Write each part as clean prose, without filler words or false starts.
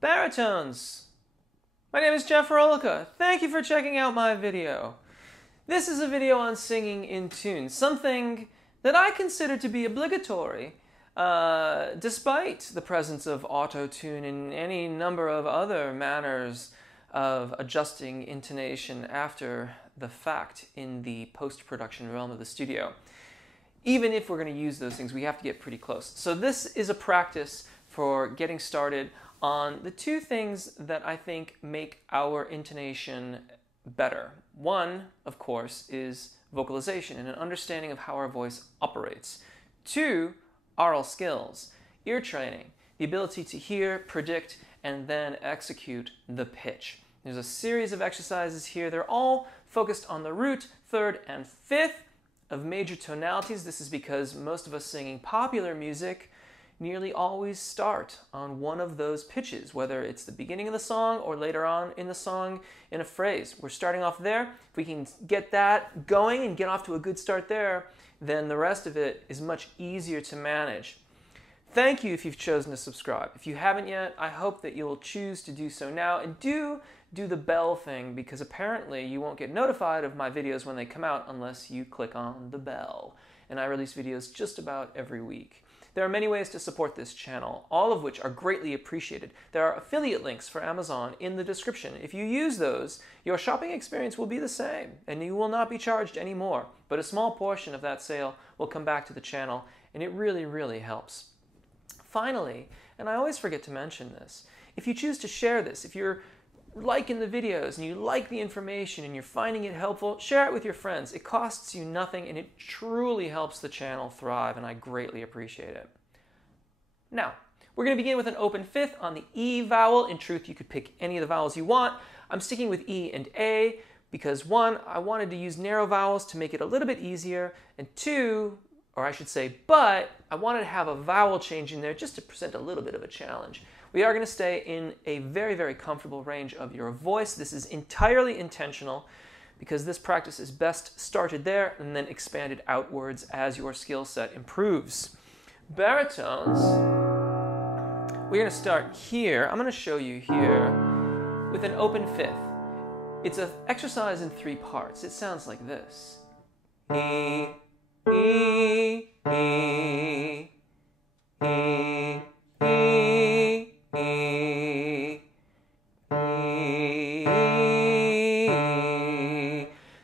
Baritones! My name is Jeff Rolica. Thank you for checking out my video. This is a video on singing in tune, something that I consider to be obligatory, despite the presence of auto-tune and any number of other manners of adjusting intonation after the fact in the post-production realm of the studio. Even if we're going to use those things, we have to get pretty close. So this is a practice for getting started on the two things that I think make our intonation better. One, of course, is vocalization and an understanding of how our voice operates. Two, oral skills, ear training, the ability to hear, predict, and then execute the pitch. There's a series of exercises here. They're all focused on the root, third, and fifth of major tonalities. This is because most of us singing popular music nearly always start on one of those pitches, whether it's the beginning of the song or later on in the song in a phrase. We're starting off there. If we can get that going and get off to a good start there, then the rest of it is much easier to manage. Thank you if you've chosen to subscribe. If you haven't yet, I hope that you'll choose to do so now, and do the bell thing, because apparently you won't get notified of my videos when they come out unless you click on the bell. And I release videos just about every week. There are many ways to support this channel, all of which are greatly appreciated. There are affiliate links for Amazon in the description. If you use those, your shopping experience will be the same, and you will not be charged any more. But a small portion of that sale will come back to the channel, and it really, really helps. Finally, and I always forget to mention this, if you choose to share this, if you're liking the videos and you like the information and you're finding it helpful, share it with your friends. It costs you nothing and it truly helps the channel thrive, and I greatly appreciate it. Now, we're going to begin with an open fifth on the E vowel. In truth, you could pick any of the vowels you want. I'm sticking with E and A because one, I wanted to use narrow vowels to make it a little bit easier, and two, or I should say, but I wanted to have a vowel change in there just to present a little bit of a challenge. We are going to stay in a very, very comfortable range of your voice. This is entirely intentional because this practice is best started there and then expanded outwards as your skill set improves. Baritones, we're going to start here. I'm going to show you here with an open fifth. It's an exercise in three parts. It sounds like this. E, E, E, E, E, E, E.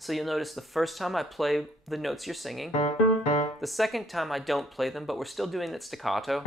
So you'll notice the first time I play the notes you're singing, the second time I don't play them, but we're still doing it staccato,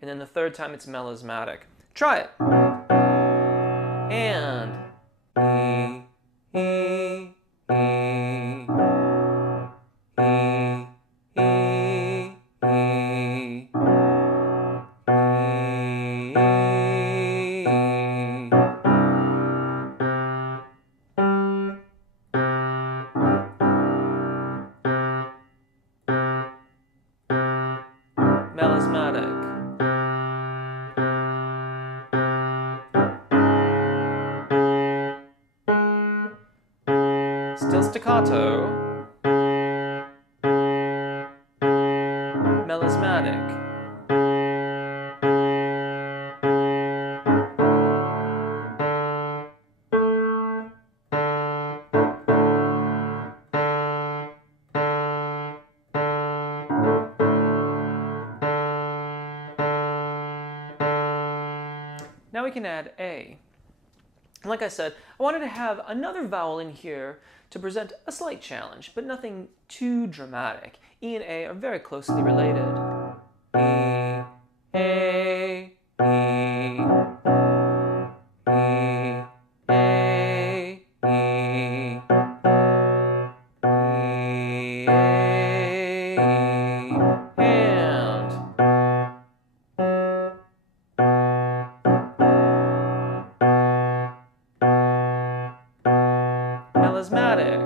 and then the third time it's melismatic. Try it. And E, E, E, E, E, E. Melismatic. Still staccato. Melismatic. Now we can add A. And like I said, I wanted to have another vowel in here to present a slight challenge, but nothing too dramatic. E and A are very closely related. E, A, E, E, A, E, E, A, and melismatic.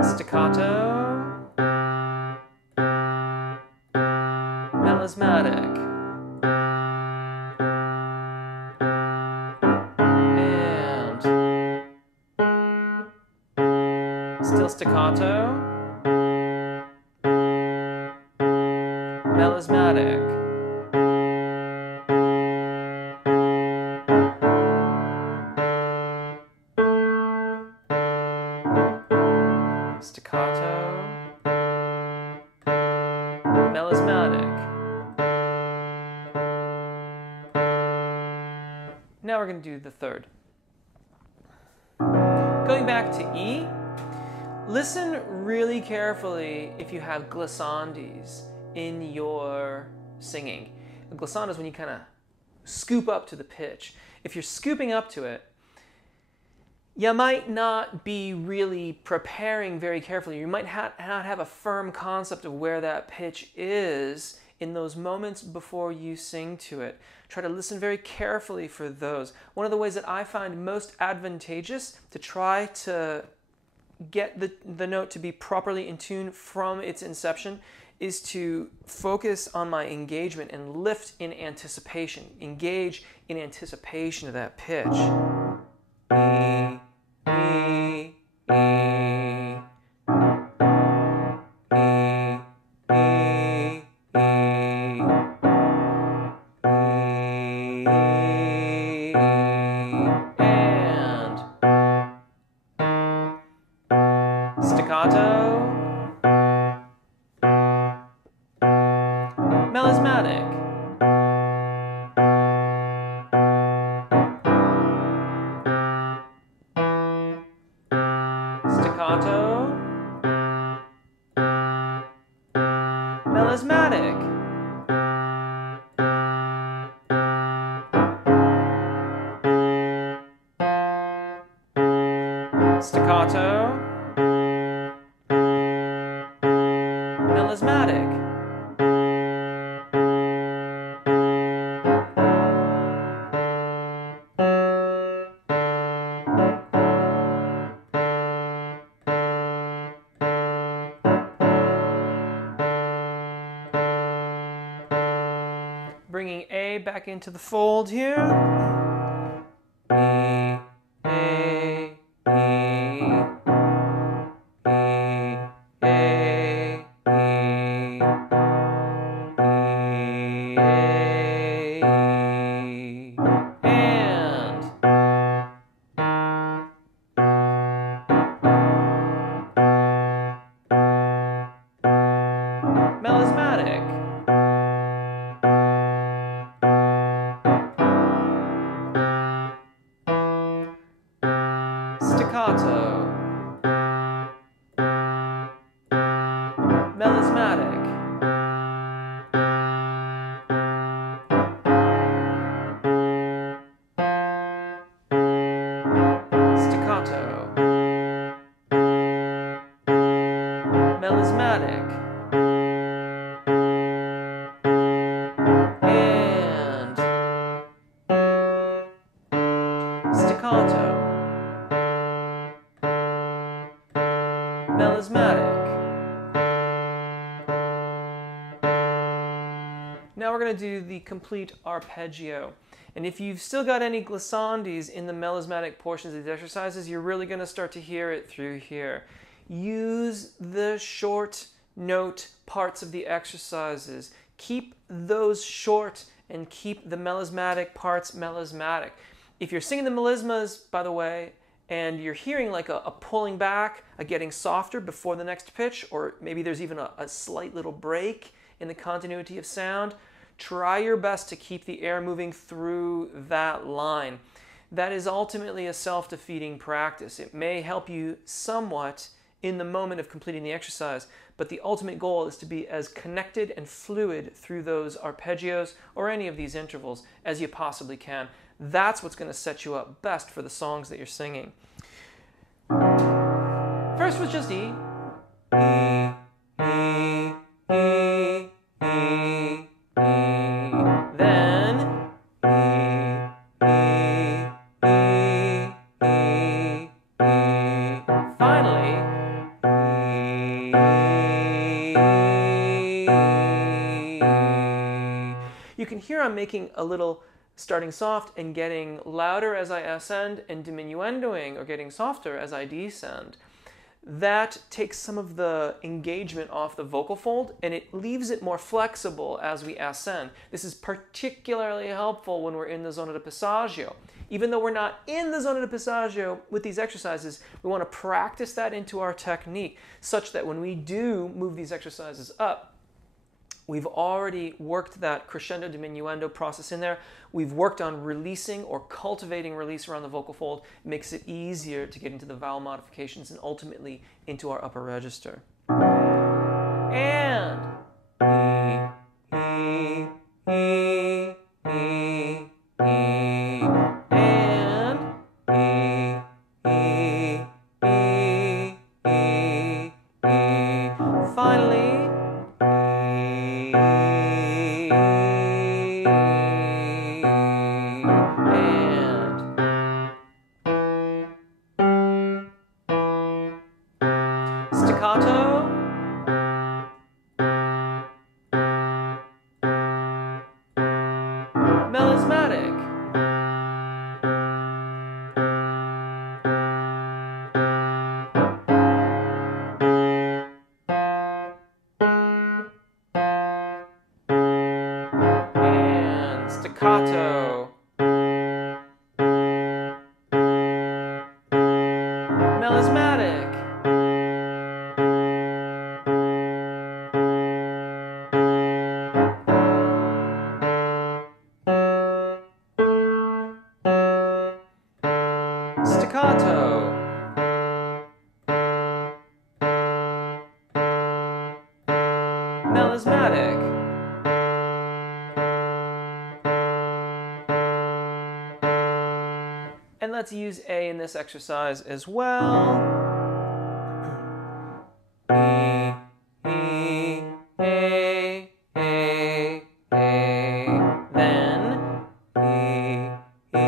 Staccato. Melismatic. And still staccato. staccato, melismatic, staccato, melismatic. Now we're going to do the third. Going back to E, listen really carefully if you have glissandes in your singing. A glissando is when you kind of scoop up to the pitch. If you're scooping up to it, you might not be really preparing very carefully. You might not have a firm concept of where that pitch is in those moments before you sing to it. Try to listen very carefully for those. One of the ways that I find most advantageous to try to get the note to be properly in tune from its inception is to focus on my engagement and lift in anticipation. Engage in anticipation of that pitch. E, E, E, E, E, E, and staccato, melismatic, staccato, melismatic, staccato, melismatic, bringing A back into the fold here. E, A, E, E, A, E, E, A, and melismatic, staccato, melismatic, staccato, melismatic, and staccato, melismatic. Now we're going to do the complete arpeggio. And if you've still got any glissandes in the melismatic portions of these exercises, you're really going to start to hear it through here. Use the short note parts of the exercises. Keep those short and keep the melismatic parts melismatic. If you're singing the melismas, by the way, and you're hearing like a pulling back, a getting softer before the next pitch, or maybe there's even a slight little break in the continuity of sound, try your best to keep the air moving through that line. That is ultimately a self-defeating practice. It may help you somewhat in the moment of completing the exercise, but the ultimate goal is to be as connected and fluid through those arpeggios or any of these intervals as you possibly can. That's what's going to set you up best for the songs that you're singing. First was just E. E, E, E, E, E. Then E, E, E, E, E. Finally, E. You can hear I'm making a little starting soft and getting louder as I ascend and diminuendoing or getting softer as I descend. that takes some of the engagement off the vocal fold and it leaves it more flexible as we ascend. This is particularly helpful when we're in the zona di passaggio. Even though we're not in the zona di passaggio with these exercises, we want to practice that into our technique such that when we do move these exercises up, we've already worked that crescendo diminuendo process in there. We've worked on releasing or cultivating release around the vocal fold. It makes it easier to get into the vowel modifications and ultimately into our upper register. And E, E, E, E, and E, E, E, E, E. Finally, staccato, melismatic, and staccato, melismatic, staccato, melismatic, and let's use A in this exercise as well. E, E, A, A, A, then E, E,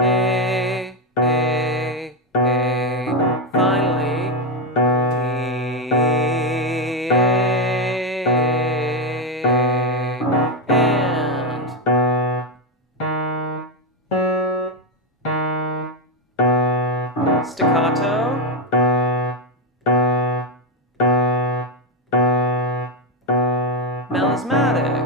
A, A, A, finally E, A, and staccato, melismatic,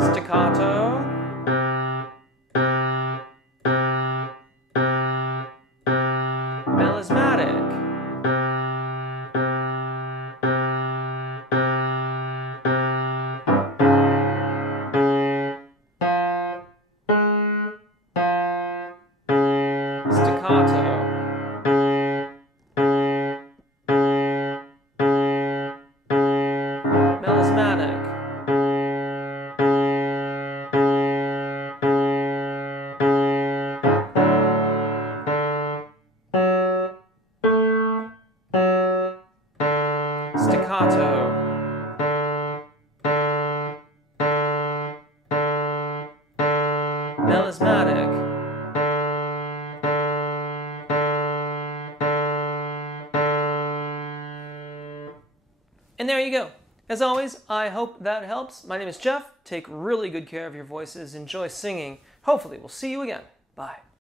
staccato, melismatic, staccato, melismatic, staccato, melismatic, and there you go. As always, I hope that helps. My name is Jeff. Take really good care of your voices. Enjoy singing. Hopefully, we'll see you again. Bye.